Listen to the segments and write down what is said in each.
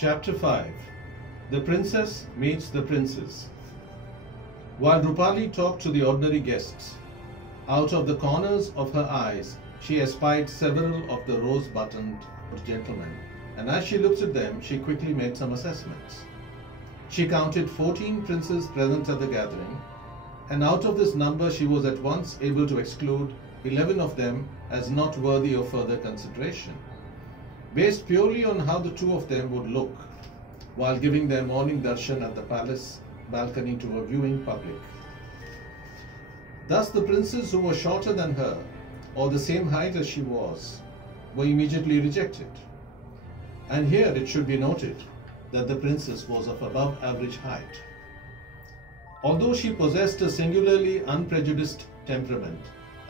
Chapter 5. The Princess Meets the Princes. While Roopali talked to the ordinary guests, out of the corners of her eyes she espied several of the rose-buttoned gentlemen, and as she looked at them she quickly made some assessments. She counted 14 princes present at the gathering, and out of this number she was at once able to exclude 11 of them as not worthy of further consideration, based purely on how the two of them would look while giving their morning darshan at the palace balcony to a viewing public. Thus the princes who were shorter than her, or the same height as she was, were immediately rejected. And here it should be noted that the princess was of above average height. Although she possessed a singularly unprejudiced temperament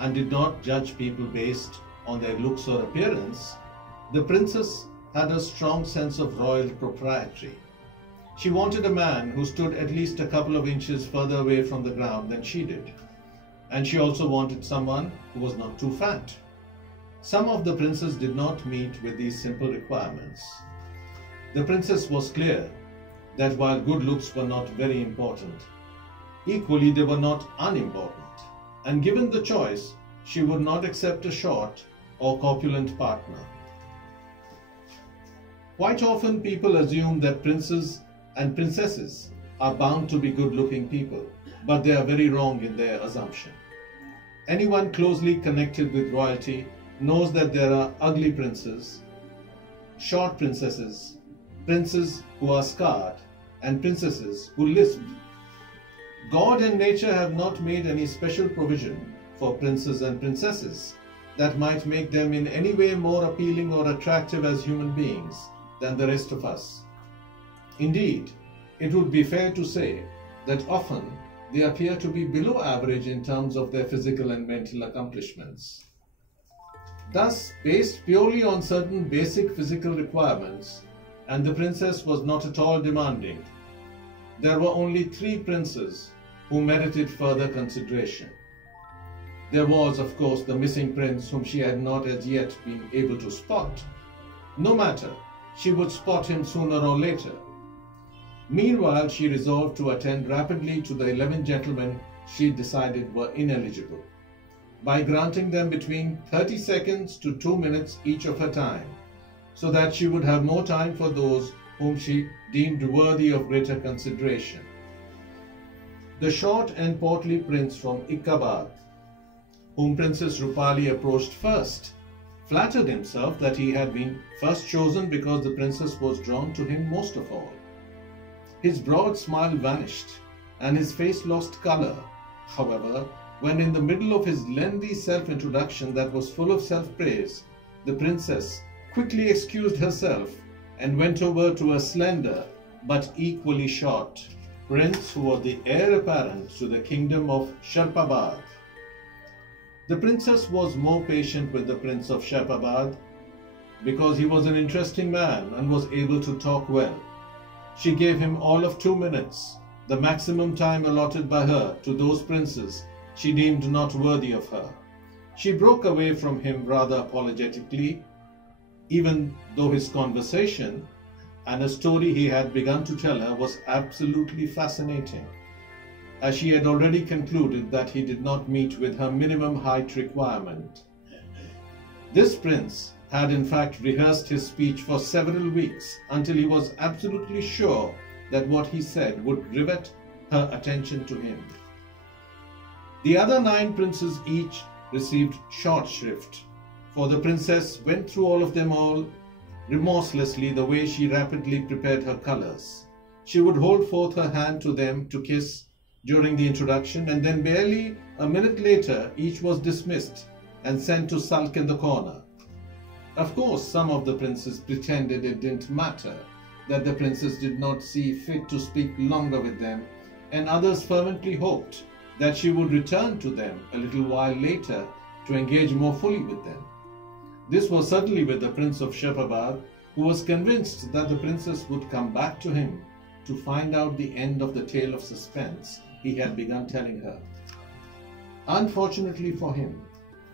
and did not judge people based on their looks or appearance, the princess had a strong sense of royal propriety. She wanted a man who stood at least a couple of inches further away from the ground than she did. And she also wanted someone who was not too fat. Some of the princes did not meet with these simple requirements. The princess was clear that while good looks were not very important, equally they were not unimportant, and given the choice, she would not accept a short or corpulent partner. Quite often people assume that princes and princesses are bound to be good-looking people, but they are very wrong in their assumption. Anyone closely connected with royalty knows that there are ugly princes, short princesses, princes who are scarred, and princesses who lisp. God and nature have not made any special provision for princes and princesses that might make them in any way more appealing or attractive as human beings than the rest of us. Indeed, it would be fair to say that often they appear to be below average in terms of their physical and mental accomplishments. Thus, based purely on certain basic physical requirements, and the princess was not at all demanding, there were only 3 princes who merited further consideration. There was, of course, the missing prince whom she had not as yet been able to spot. No matter, she would spot him sooner or later. Meanwhile, she resolved to attend rapidly to the 11 gentlemen she decided were ineligible, by granting them between 30 seconds to 2 minutes each of her time, so that she would have more time for those whom she deemed worthy of greater consideration. The short and portly prince from Ichabad, whom Princess Roopali approached first, flattered himself that he had been first chosen because the princess was drawn to him most of all. His broad smile vanished, and his face lost color. However, when in the middle of his lengthy self-introduction that was full of self-praise, the princess quickly excused herself and went over to a slender but equally short prince who was the heir apparent to the kingdom of Sharpabad. The princess was more patient with the prince of Sharpabad because he was an interesting man and was able to talk well. She gave him all of 2 minutes, the maximum time allotted by her to those princes she deemed not worthy of her. She broke away from him rather apologetically, even though his conversation and a story he had begun to tell her was absolutely fascinating, as she had already concluded that he did not meet with her minimum height requirement. This prince had in fact rehearsed his speech for several weeks until he was absolutely sure that what he said would rivet her attention to him. The other 9 princes each received short shrift, for the princess went through all of them all remorselessly the way she rapidly prepared her colors. She would hold forth her hand to them to kiss during the introduction, and then barely a minute later each was dismissed and sent to sulk in the corner. Of course, some of the princes pretended it didn't matter, that the princess did not see fit to speak longer with them, and others fervently hoped that she would return to them a little while later to engage more fully with them. This was certainly with the Prince of Sharpabad, who was convinced that the princess would come back to him to find out the end of the tale of suspense he had begun telling her. Unfortunately for him,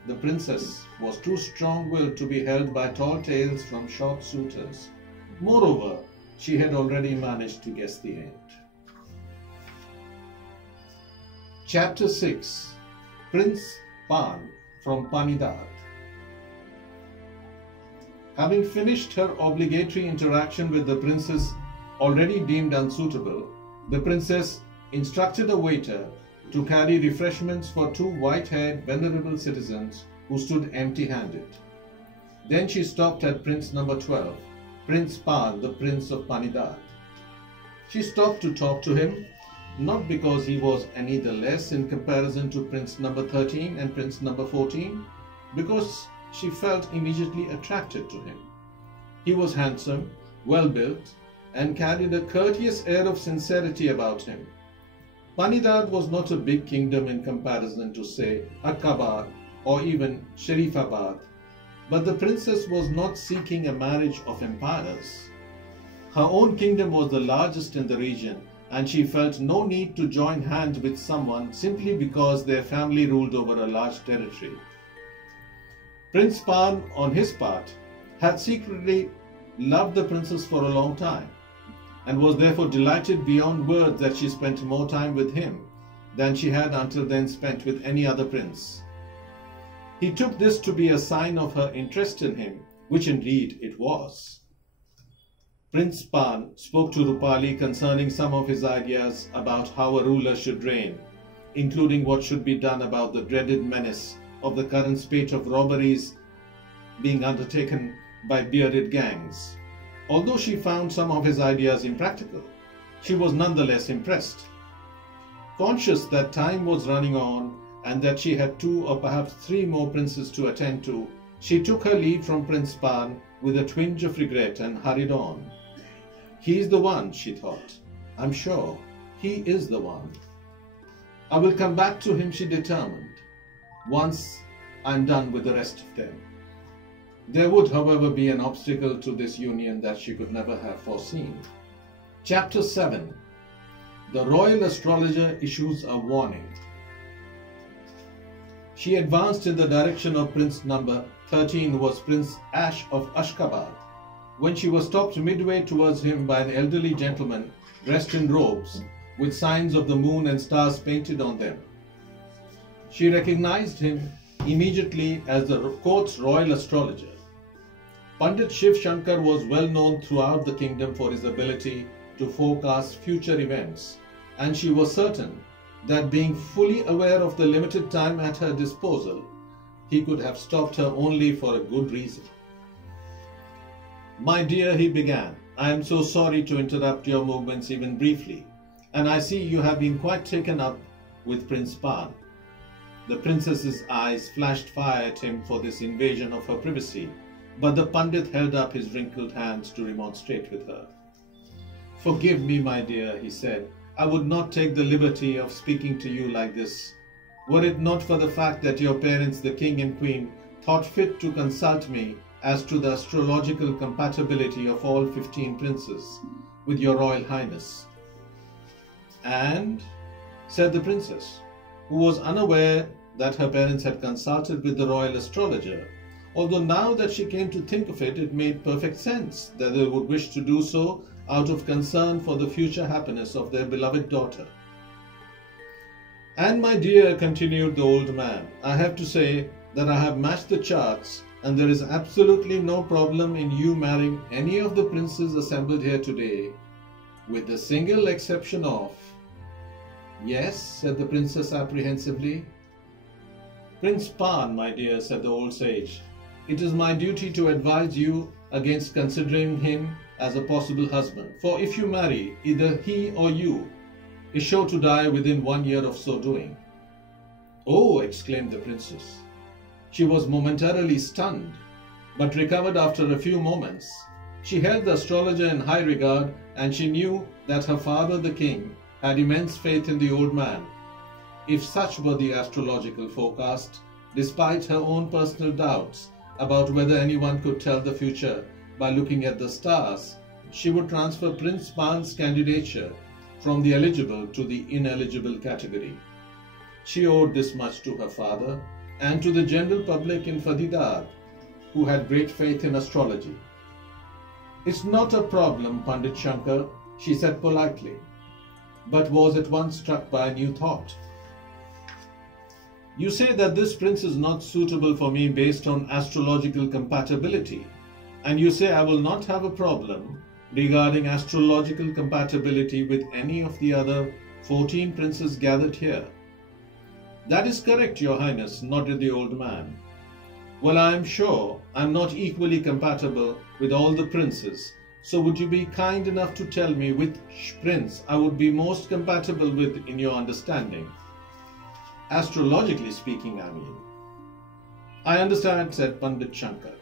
the princess was too strong-willed to be held by tall tales from short suitors. Moreover, she had already managed to guess the end. Chapter 6. Prince Pan from Panidad. Having finished her obligatory interaction with the princess already deemed unsuitable, the princess instructed a waiter to carry refreshments for two white-haired venerable citizens who stood empty-handed. Then she stopped at Prince number 12, Prince Pan, the Prince of Panidad. She stopped to talk to him, not because he was any the less in comparison to Prince number 13 and Prince number 14, because she felt immediately attracted to him. He was handsome, well-built, and carried a courteous air of sincerity about him. Panidad was not a big kingdom in comparison to, say, Akkabad or even Sharifabad, but the princess was not seeking a marriage of empires. Her own kingdom was the largest in the region, and she felt no need to join hands with someone simply because their family ruled over a large territory. Prince Pan, on his part, had secretly loved the princess for a long time, and was therefore delighted beyond words that she spent more time with him than she had until then spent with any other prince. He took this to be a sign of her interest in him, which indeed it was. Prince Pan spoke to Roopali concerning some of his ideas about how a ruler should reign, including what should be done about the dreaded menace of the current spate of robberies being undertaken by bearded gangs. Although she found some of his ideas impractical, she was nonetheless impressed. Conscious that time was running on and that she had 2 or perhaps 3 more princes to attend to, she took her leave from Prince Pan with a twinge of regret and hurried on. He is the one, she thought. I'm sure he is the one. I will come back to him, she determined, once I'm done with the rest of them. There would, however, be an obstacle to this union that she could never have foreseen. Chapter 7. The royal astrologer issues a warning. She advanced in the direction of Prince number 13, who was Prince Ash of Ashkabad, when she was stopped midway towards him by an elderly gentleman dressed in robes, with signs of the moon and stars painted on them. She recognized him immediately as the court's royal astrologer. Pandit Shiv Shankar was well known throughout the kingdom for his ability to forecast future events, and she was certain that, being fully aware of the limited time at her disposal, he could have stopped her only for a good reason. My dear, he began, I am so sorry to interrupt your movements even briefly, and I see you have been quite taken up with Prince Pan. The princess's eyes flashed fire at him for this invasion of her privacy, but the Pandit held up his wrinkled hands to remonstrate with her. Forgive me, my dear, he said. I would not take the liberty of speaking to you like this, were it not for the fact that your parents, the king and queen, thought fit to consult me as to the astrological compatibility of all 15 princes with your royal highness. And, said the princess, who was unaware that her parents had consulted with the royal astrologer, although now that she came to think of it, it made perfect sense that they would wish to do so out of concern for the future happiness of their beloved daughter. And my dear, continued the old man, I have to say that I have matched the charts, and there is absolutely no problem in you marrying any of the princes assembled here today, with the single exception of... Yes, said the princess apprehensively. Prince Pan, my dear, said the old sage. It is my duty to advise you against considering him as a possible husband, for if you marry, either he or you is sure to die within 1 year of so doing. Oh, exclaimed the princess. She was momentarily stunned, but recovered after a few moments. She held the astrologer in high regard, and she knew that her father, the king, had immense faith in the old man. If such were the astrological forecast, despite her own personal doubts about whether anyone could tell the future by looking at the stars, she would transfer Prince Pan's candidature from the eligible to the ineligible category. She owed this much to her father and to the general public in Fadidad, who had great faith in astrology. "It's not a problem, Pandit Shankar," she said politely, but was at once struck by a new thought. "You say that this prince is not suitable for me based on astrological compatibility, and you say I will not have a problem regarding astrological compatibility with any of the other 14 princes gathered here." "That is correct, Your Highness," nodded the old man. "Well, I am sure I am not equally compatible with all the princes, so would you be kind enough to tell me which prince I would be most compatible with in your understanding? Astrologically speaking, I mean." "I understand," said Pandit Shankar.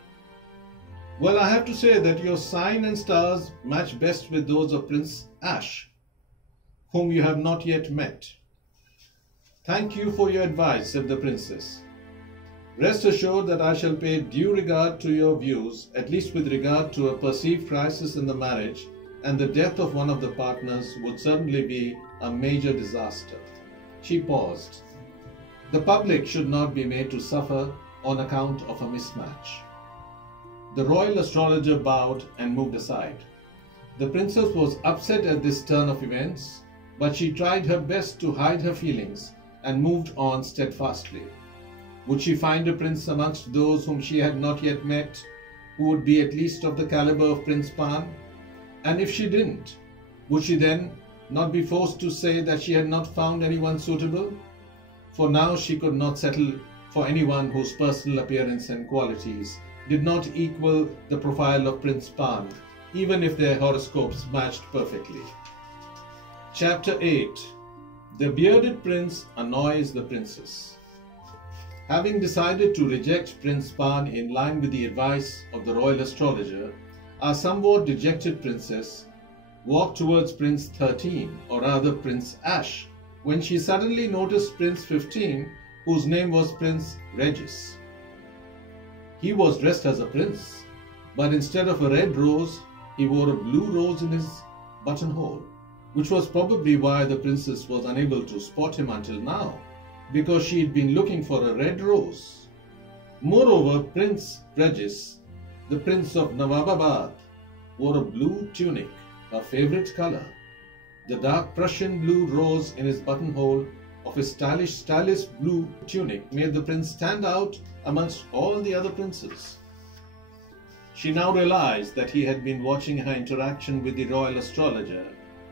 "Well, I have to say that your sign and stars match best with those of Prince Ash, whom you have not yet met." "Thank you for your advice," said the princess. "Rest assured that I shall pay due regard to your views, at least with regard to a perceived crisis in the marriage, and the death of one of the partners would certainly be a major disaster." She paused. "The public should not be made to suffer on account of a mismatch." The royal astrologer bowed and moved aside. The princess was upset at this turn of events, but she tried her best to hide her feelings and moved on steadfastly. Would she find a prince amongst those whom she had not yet met, who would be at least of the caliber of Prince Pan? And if she didn't, would she then not be forced to say that she had not found anyone suitable? For now she could not settle for anyone whose personal appearance and qualities did not equal the profile of Prince Pan, even if their horoscopes matched perfectly. Chapter 8. The bearded prince annoys the princess. Having decided to reject Prince Pan in line with the advice of the royal astrologer, our somewhat dejected princess walked towards Prince 13, or rather Prince Ash, when she suddenly noticed Prince 15, whose name was Prince Regis. He was dressed as a prince, but instead of a red rose, he wore a blue rose in his buttonhole, which was probably why the princess was unable to spot him until now, because she had been looking for a red rose. Moreover, Prince Regis, the Prince of Nawababad, wore a blue tunic, her favorite color. The dark Prussian blue rose in his buttonhole of his stylish blue tunic made the prince stand out amongst all the other princes. She now realized that he had been watching her interaction with the royal astrologer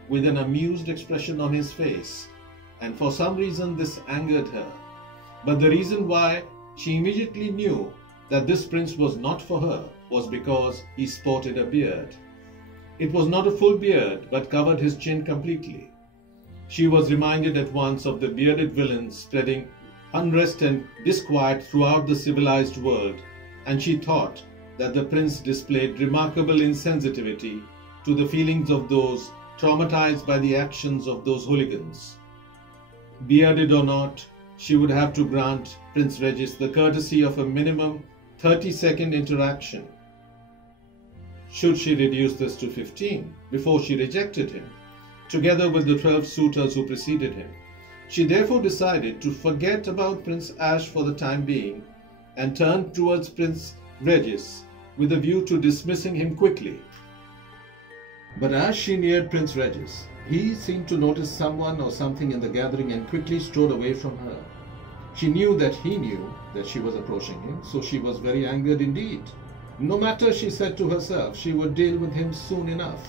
with an amused expression on his face, and for some reason this angered her. But the reason why she immediately knew that this prince was not for her was because he sported a beard. It was not a full beard, but covered his chin completely. She was reminded at once of the bearded villains spreading unrest and disquiet throughout the civilized world, and she thought that the prince displayed remarkable insensitivity to the feelings of those traumatized by the actions of those hooligans. Bearded or not, she would have to grant Prince Regis the courtesy of a minimum 30-second interaction. Should she reduce this to 15 before she rejected him, together with the 12 suitors who preceded him? She therefore decided to forget about Prince Ash for the time being and turned towards Prince Regis with a view to dismissing him quickly. But as she neared Prince Regis, he seemed to notice someone or something in the gathering and quickly strode away from her. She knew that he knew that she was approaching him, so she was very angered indeed. No matter, she said to herself, she would deal with him soon enough.